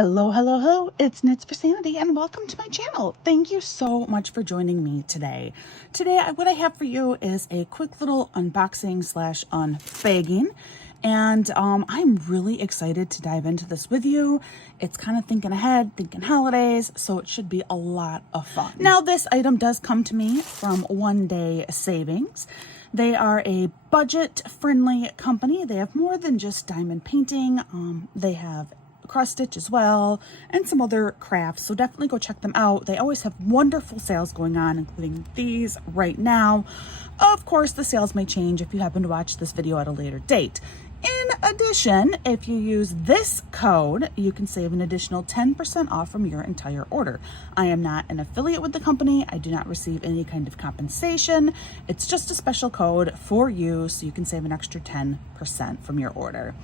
Hello, hello, hello. It's Knits for Sanity and welcome to my channel. Thank you so much for joining me today. What I have for you is a quick little unboxing slash unbagging. And I'm really excited to dive into this with you. It's kind of thinking ahead, thinking holidays, so it should be a lot of fun. Now, this item does come to me from OneDaySaving. They are a budget-friendly company. They have more than just diamond painting. They have cross stitch as well and some other crafts, so definitely go check them out. They always have wonderful sales going on, including these right now. Of course, the sales may change if you happen to watch this video at a later date. In addition, if you use this code, you can save an additional 10% off from your entire order. I am not an affiliate with the company. I do not receive any kind of compensation. It's just a special code for you, so you can save an extra 10% from your order.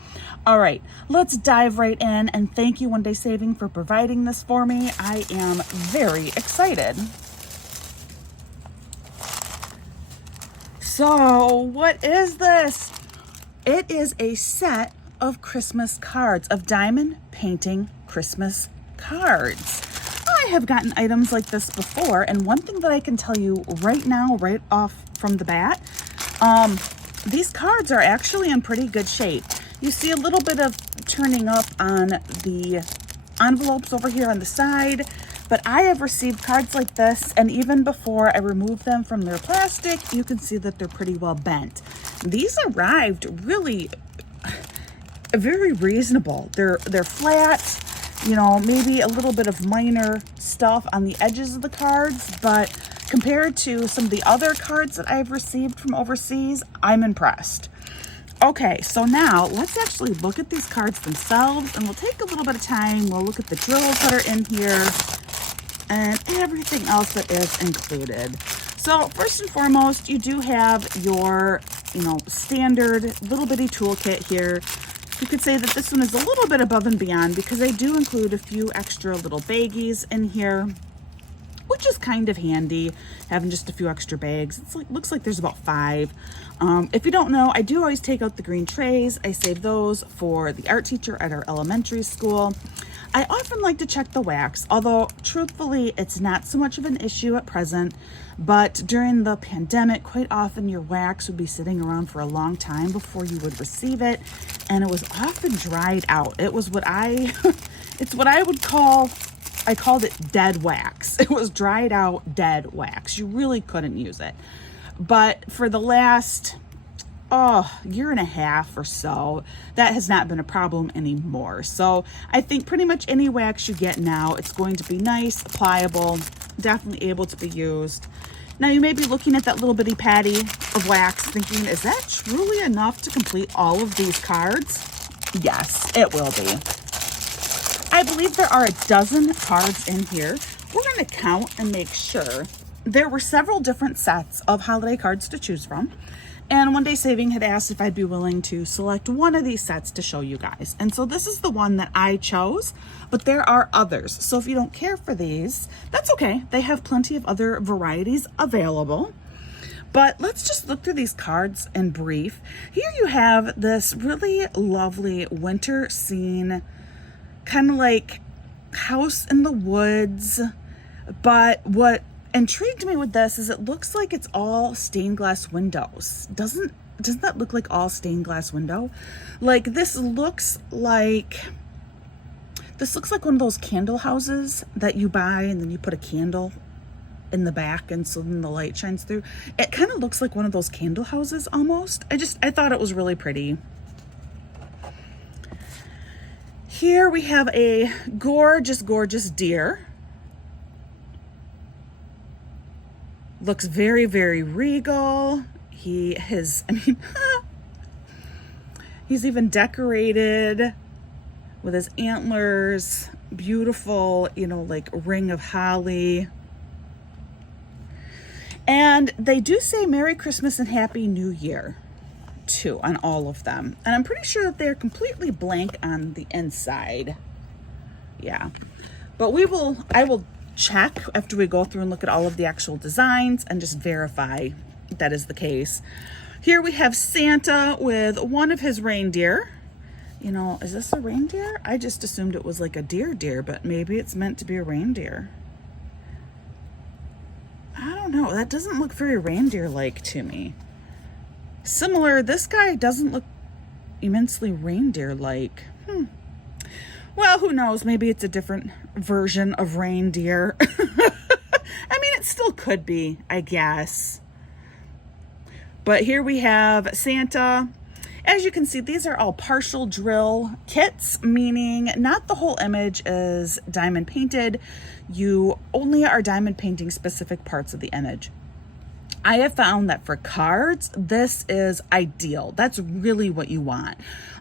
All right, let's dive right in, and thank you OneDaySaving for providing this for me. I am very excited. So, what is this? It is a set of Christmas cards, of diamond painting Christmas cards. I have gotten items like this before, and one thing that I can tell you right now, right off from the bat, these cards are actually in pretty good shape. You see a little bit of turning up on the envelopes over here on the side, but I have received cards like this, and even before I remove them from their plastic, you can see that they're pretty well bent. These arrived really very reasonable. They're flat, you know, maybe a little bit of minor stuff on the edges of the cards, but compared to some of the other cards that I've received from overseas, I'm impressed. Okay, so now let's actually look at these cards themselves, and we'll take a little bit of time. We'll look at the drills that are in here and everything else that is included. So first and foremost, you do have your, standard little bitty toolkit here. You could say that this one is a little bit above and beyond because I do include a few extra little baggies in here, which is kind of handy, having just a few extra bags. Looks like there's about 5. If you don't know, I do always take out the green trays. I save those for the art teacher at our elementary school. I often like to check the wax, although truthfully, it's not so much of an issue at present, but during the pandemic, quite often your wax would be sitting around for a long time before you would receive it, and it was often dried out. It was it's what I would call, I called it dead wax. It was dried out dead wax. You really couldn't use it. But for the last year and a half or so, that has not been a problem anymore. So I think pretty much any wax you get now, it's going to be nice, pliable, definitely able to be used. Now you may be looking at that little bitty patty of wax thinking, is that truly enough to complete all of these cards? Yes, it will be. I believe there are a dozen cards in here. We're going to count and make sure. There were several different sets of holiday cards to choose from. And OneDaySaving had asked if I'd be willing to select one of these sets to show you guys. And so this is the one that I chose, but there are others. So if you don't care for these, that's okay. They have plenty of other varieties available. But let's just look through these cards in brief. Here you have this really lovely winter scene, kind of like house in the woods. But what intrigued me with this is it looks like it's all stained glass windows. Doesn't that look like all stained glass window? Like this looks like one of those candle houses that you buy and then you put a candle in the back and so then the light shines through. It kind of looks like one of those candle houses almost. I thought it was really pretty. Here we have a gorgeous deer. Looks very, very regal. He's even decorated with his antlers. Beautiful, like ring of holly. And they do say Merry Christmas and Happy New Year, too, on all of them. And I'm pretty sure that they're completely blank on the inside. Yeah. But I will check after we go through and look at all of the actual designs and just verify that is the case. Here we have Santa with one of his reindeer. You know, is this a reindeer? I just assumed it was like a deer, but maybe it's meant to be a reindeer. I don't know. That doesn't look very reindeer-like to me. Similar, this guy doesn't look immensely reindeer-like. Well, who knows? Maybe it's a different version of reindeer. I mean, it still could be, I guess. But here we have Santa. As you can see, these are all partial drill kits, meaning not the whole image is diamond painted. You only are diamond painting specific parts of the image. I have found that for cards, this is ideal. That's really what you want.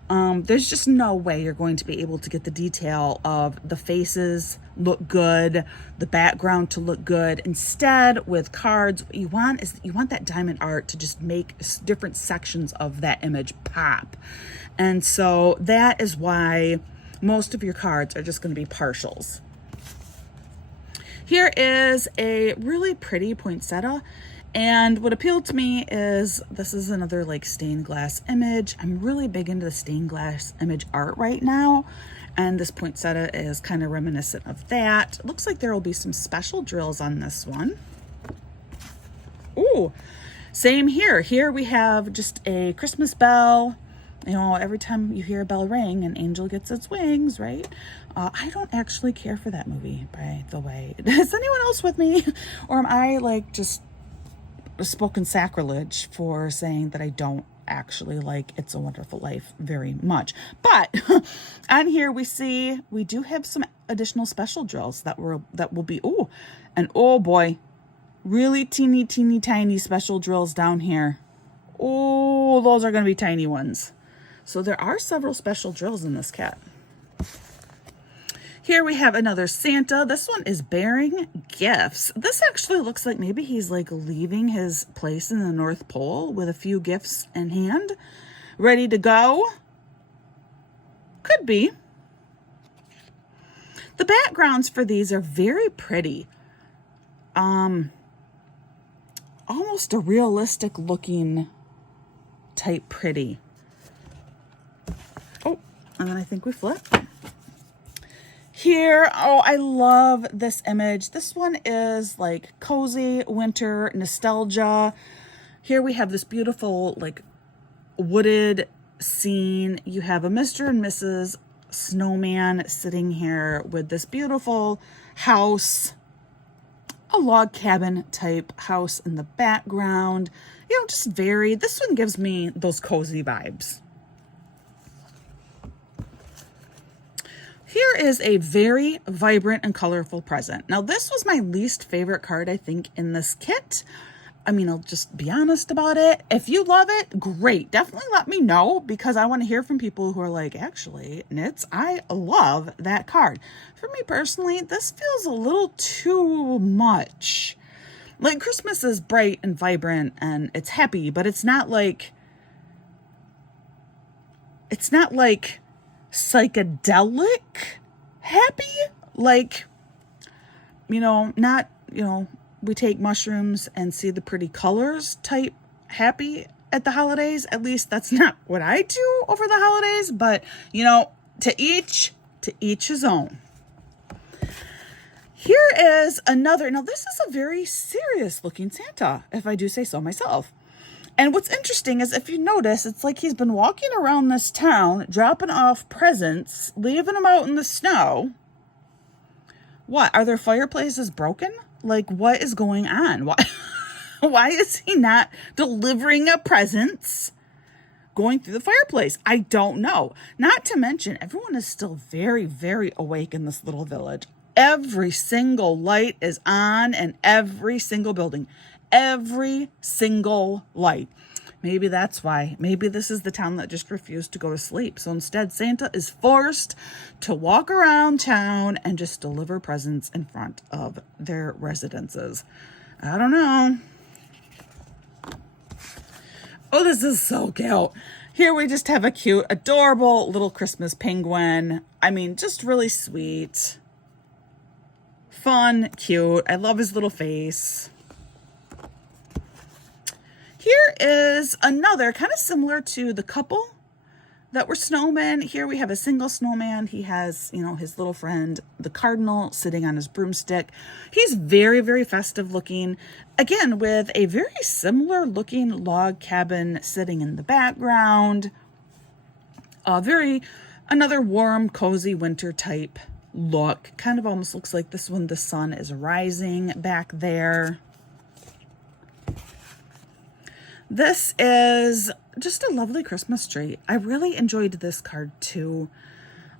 There's just no way you're going to be able to get the detail of the faces look good, the background to look good. Instead, with cards, what you want is you want that diamond art to just make different sections of that image pop. And so that is why most of your cards are just going to be partials. Here is a really pretty poinsettia. And what appealed to me is this is another like stained glass image. I'm really big into the stained glass image art right now. And this poinsettia is kind of reminiscent of that. It looks like there will be some special drills on this one. Ooh, same here. Here we have just a Christmas bell. You know, every time you hear a bell ring, an angel gets its wings, right? I don't actually care for that movie, by the way. Is anyone else with me? Or am I like just spoken sacrilege for saying that I don't actually like It's a Wonderful Life very much? But on here we do have some additional special drills that will be, oh boy, really teeny tiny special drills down here. Oh, those are going to be tiny ones. So there are several special drills in this kit. Here we have another Santa. This one is bearing gifts. This actually looks like maybe he's like leaving his place in the North Pole with a few gifts in hand, ready to go. Could be. The backgrounds for these are very pretty. Almost a realistic looking type pretty. Oh, and then I think we flip. Here, oh, I love this image. This one is like cozy winter nostalgia. Here we have this beautiful like wooded scene. You have a Mr. and Mrs. Snowman sitting here with this beautiful house, a log cabin type house in the background. You know, just very, this one gives me those cozy vibes. Here is a very vibrant and colorful present. Now, this was my least favorite card, I think, in this kit. I mean, I'll just be honest about it. If you love it, great. Definitely let me know, because I want to hear from people who are like, actually, Nits, I love that card. For me personally, this feels a little too much. Like, Christmas is bright and vibrant and it's happy, but it's not like psychedelic happy, like, you know, not, you know, we take mushrooms and see the pretty colors type happy at the holidays. At least that's not what I do over the holidays, but you know, to each his own. Here is another. Now this is a very serious looking Santa, if I do say so myself. And what's interesting is, if you notice, it's like he's been walking around this town, dropping off presents, leaving them out in the snow. What? Are their fireplaces broken? Like, what is going on? Why is he not delivering a presents going through the fireplace? I don't know. Not to mention, everyone is still very, very awake in this little village. Every single light is on in every single building. Every single light. Maybe that's why. Maybe this is the town that just refused to go to sleep. So instead, Santa is forced to walk around town and just deliver presents in front of their residences. I don't know. Oh, this is so cute. Here we just have a cute, adorable little Christmas penguin. I mean, just really sweet. Fun, cute. I love his little face. Here is another kind of similar to the couple that were snowmen. Here we have a single snowman. He has, his little friend, the cardinal, sitting on his broomstick. He's very, very festive looking. Again, with a very similar looking log cabin sitting in the background. Another warm, cozy winter type look. Kind of almost looks like this one, the sun is rising back there. This is just a lovely Christmas tree. I really enjoyed this card too.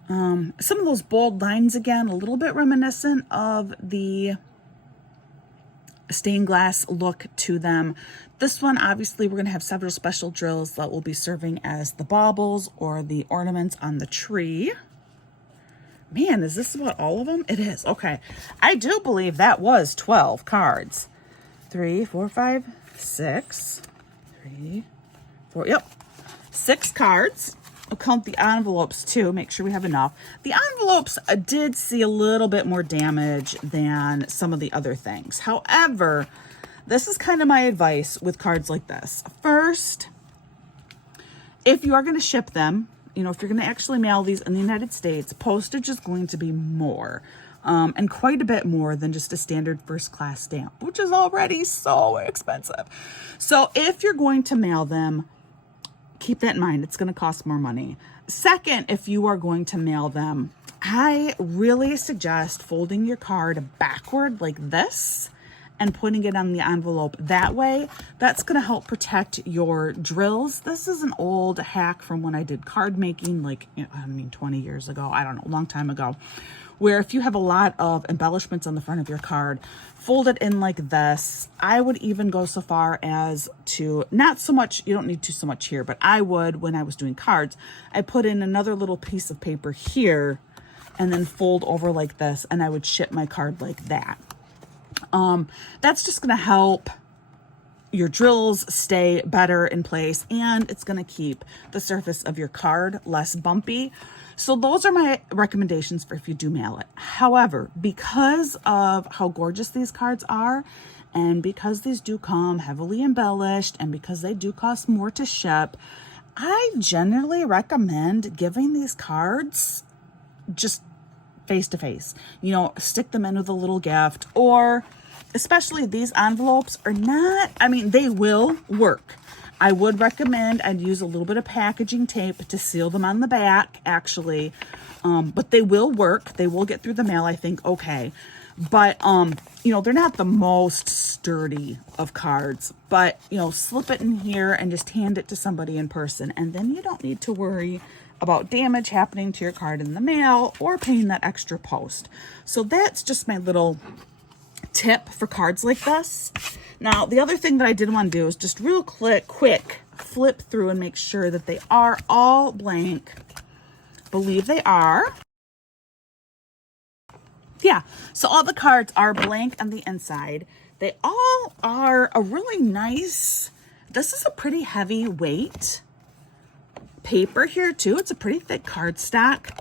Some of those bold lines again, a little bit reminiscent of the stained glass look to them. This one, obviously, we're going to have several special drills that will be serving as the baubles or the ornaments on the tree. Man, is this about all of them? It is. Okay. I do believe that was 12 cards. 3, 4, 5, 6. 3, 4, yep. 6 cards. I'll count the envelopes too, make sure we have enough. The envelopes did see a little bit more damage than some of the other things. However, this is kind of my advice with cards like this. First, if you are going to ship them, if you're going to actually mail these in the United States, postage is going to be more. And quite a bit more than just a standard first class stamp, which is already so expensive. So if you're going to mail them, keep that in mind. It's going to cost more money. Second, if you are going to mail them, I really suggest folding your card backward like this and putting it on the envelope that way. That's going to help protect your drills. This is an old hack from when I did card making, 20 years ago. I don't know, a long time ago. Where if you have a lot of embellishments on the front of your card, fold it in like this. I would even go so far as to, not so much, you don't need to so much here, but I would, when I was doing cards, I put in another little piece of paper here and then fold over like this, and I would ship my card like that. That's just going to help your drills stay better in place, and it's going to keep the surface of your card less bumpy. So those are my recommendations for if you do mail it. However, because of how gorgeous these cards are, and because these do come heavily embellished, and because they do cost more to ship, I generally recommend giving these cards just face to face. Stick them in with a little gift, or especially these envelopes are not, they will work. I would recommend I'd use a little bit of packaging tape to seal them on the back, actually. But they will work. They will get through the mail, I think, okay. But, they're not the most sturdy of cards. But, slip it in here and just hand it to somebody in person. And then you don't need to worry about damage happening to your card in the mail or paying that extra post. So that's just my little tip for cards like this. Now, the other thing that I did want to do is just real quick flip through and make sure that they are all blank. Believe they are. Yeah, so all the cards are blank on the inside. They all are a really nice, this is a pretty heavy weight paper here too. It's a pretty thick cardstock.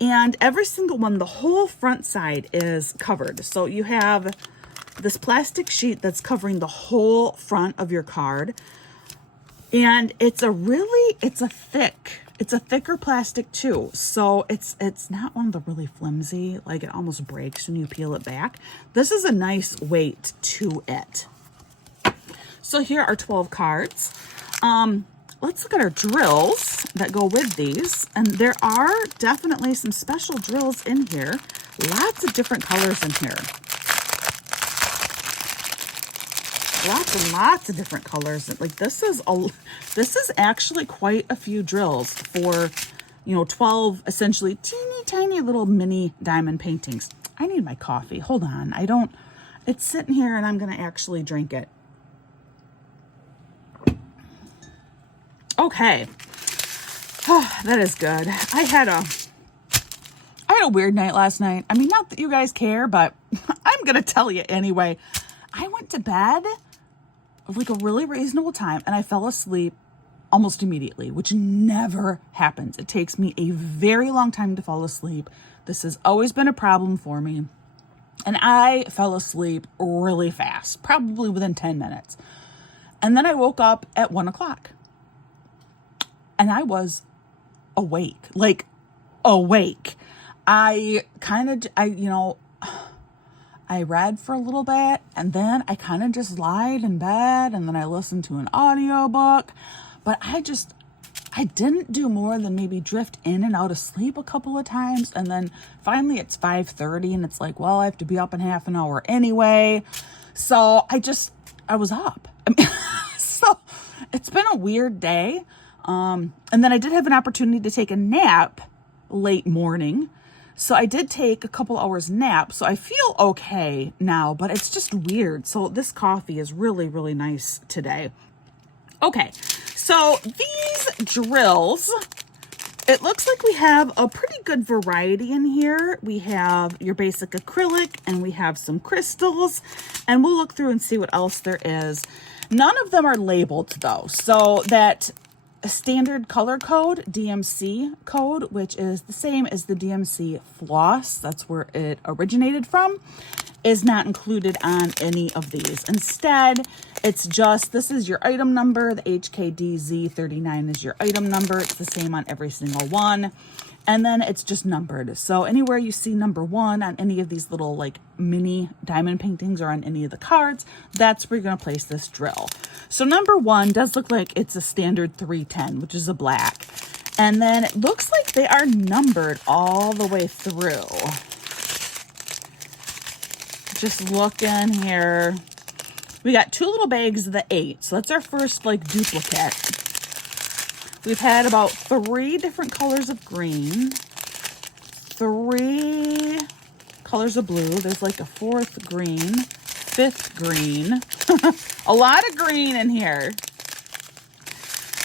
And every single one, the whole front side is covered. So you have this plastic sheet that's covering the whole front of your card. And it's a thicker plastic too. So it's not one of the really flimsy, like it almost breaks when you peel it back. This is a nice weight to it. So here are 12 cards. Let's look at our drills that go with these. And there are definitely some special drills in here. Lots of different colors in here. Lots and lots of different colors. Like this is actually quite a few drills for, 12 essentially teeny tiny little mini diamond paintings. I need my coffee. Hold on. It's sitting here and I'm going to actually drink it. Okay. Oh, that is good. I had a weird night last night. Not that you guys care, but I'm going to tell you anyway. I went to bed like a really reasonable time and I fell asleep almost immediately, which never happens. It takes me a very long time to fall asleep. This has always been a problem for me. And I fell asleep really fast, probably within 10 minutes. And then I woke up at 1 o'clock. And I was awake, like awake. I read for a little bit, and then I kind of just lied in bed, and then I listened to an audiobook, but I didn't do more than maybe drift in and out of sleep a couple of times. And then finally it's 5:30 and it's like, well, I have to be up in half an hour anyway. So I was up. So it's been a weird day. And then I did have an opportunity to take a nap late morning. So I did take a couple hours nap. So I feel okay now, but it's just weird. So this coffee is really, really nice today. Okay. So these drills, it looks like we have a pretty good variety in here. We have your basic acrylic and we have some crystals, and we'll look through and see what else there is. None of them are labeled though. So that standard color code, DMC code, which is the same as the DMC floss, that's where it originated from, is not included on any of these. Instead, it's just, this is your item number. The HKDZ39 is your item number. It's the same on every single one. And then it's just numbered. So anywhere you see number 1 on any of these little like mini diamond paintings or on any of the cards, that's where you're going to place this drill. So number 1 does look like it's a standard 310, which is a black. And then it looks like they are numbered all the way through. Just looking here. We got 2 little bags of the 8. So that's our first like duplicate. We've had about 3 different colors of green, 3 colors of blue. There's like a 4th green, 5th green, a lot of green in here.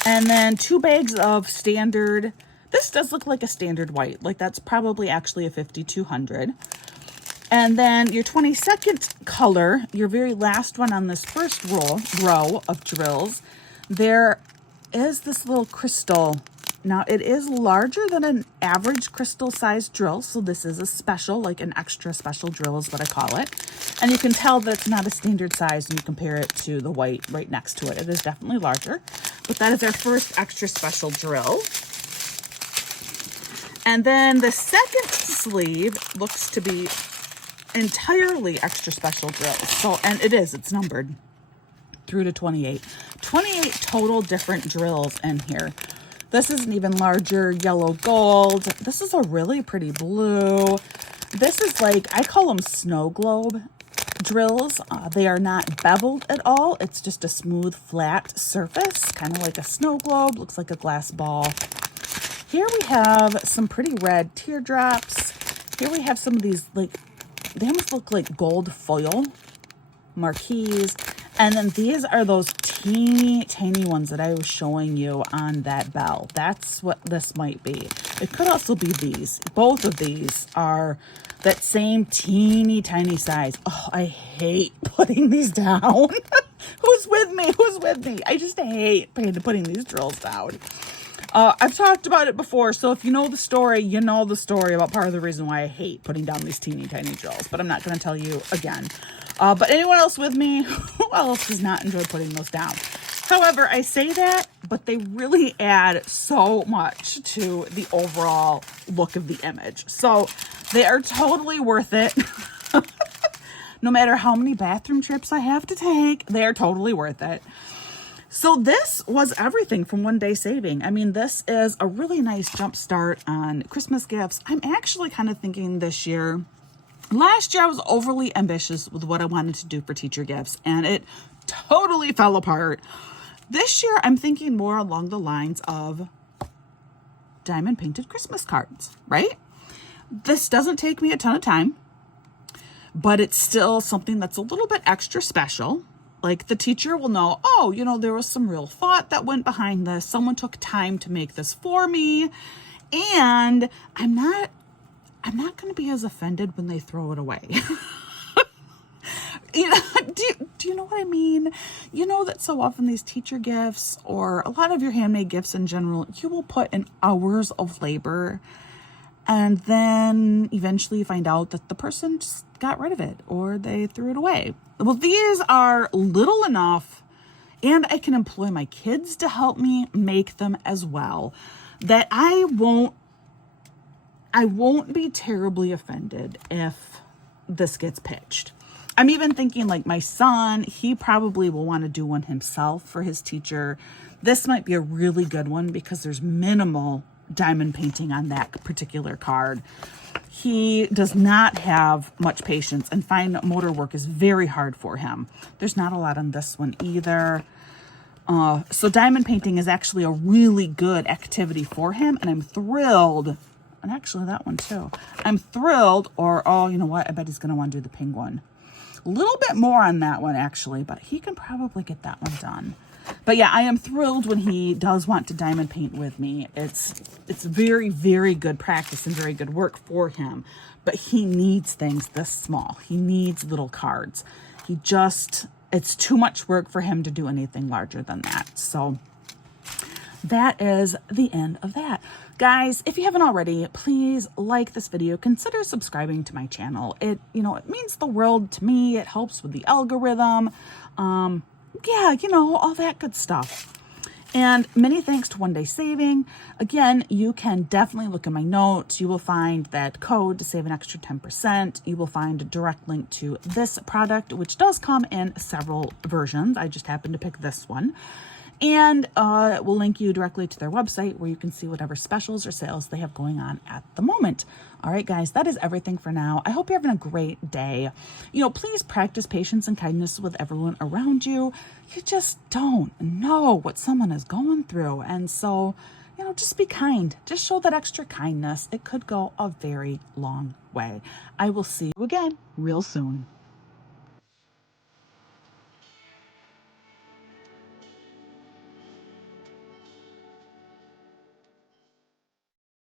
And then 2 bags of standard. This does look like a standard white. Like that's probably actually a 5200. And then your 22nd color, your very last one on this first row of drills, there is this little crystal. Now it is larger than an average crystal size drill. So this is a special, like an extra special drill is what I call it. And you can tell that it's not a standard size when you compare it to the white right next to it. It is definitely larger, but that is our first extra special drill. And then the second sleeve looks to be entirely extra special drills. So, and it's numbered through to 28. 28 total different drills in here. This is an even larger yellow gold. This is a really pretty blue. This is like, I call them snow globe drills. They are not beveled at all. It's just a smooth, flat surface, kind of like a snow globe. Looks like a glass ball. Here we have some pretty red teardrops. Here we have some of these, like, they almost look like gold foil marquees. And then these are those teeny tiny ones that I was showing you on that bell. That's what this might be. It could also be these. Both of these are that same teeny tiny size. Oh, I hate putting these down. Who's with me? Who's with me? I just hate putting these drills down. I've talked about it before, so if you know the story, you know the story about part of the reason why I hate putting down these teeny tiny drills, but I'm not going to tell you again. But anyone else with me? Who else does not enjoy putting those down? However, I say that, but they really add so much to the overall look of the image. So they are totally worth it. No matter how many bathroom trips I have to take, they are totally worth it. So this was everything from OneDaySaving. I mean, this is a really nice jump start on Christmas gifts. I'm actually kind of thinking this year, last year I was overly ambitious with what I wanted to do for teacher gifts, and it totally fell apart. This year I'm thinking more along the lines of diamond painted Christmas cards, right? This doesn't take me a ton of time, but it's still something that's a little bit extra special. Like the teacher will know, oh, you know, there was some real thought that went behind this. Someone took time to make this for me. And I'm not going to be as offended when they throw it away. You know, do you know what I mean? You know that so often these teacher gifts or a lot of your handmade gifts in general, you will put in hours of labor and then eventually you find out that the person just got rid of it or they threw it away. Well, these are little enough and I can employ my kids to help me make them as well, that I won't be terribly offended if this gets pitched. I'm even thinking like my son, he probably will want to do one himself for his teacher. This might be a really good one because there's minimal diamond painting on that particular card. He does not have much patience, and fine motor work is very hard for him. There's not a lot on this one either. So diamond painting is actually a really good activity for him, and I'm thrilled. And actually that one too. I'm thrilled, or oh, you know what? I bet he's going to want to do the penguin. A little bit more on that one actually, but he can probably get that one done. But yeah, I am thrilled when he does want to diamond paint with me. It's very, very good practice and very good work for him. But he needs things this small. He needs little cards. It's too much work for him to do anything larger than that. So that is the end of that. Guys, if you haven't already, please like this video. Consider subscribing to my channel. It means the world to me. It helps with the algorithm. Yeah, all that good stuff. And many thanks to OneDaySaving. Again, you can definitely look in my notes. You will find that code to save an extra 10%. You will find a direct link to this product, which does come in several versions. I just happened to pick this one. And we'll link you directly to their website where you can see whatever specials or sales they have going on at the moment. All right, guys, that is everything for now. I hope you're having a great day. Please practice patience and kindness with everyone around you. You just don't know what someone is going through. And so, just be kind. Just show that extra kindness. It could go a very long way. I will see you again real soon.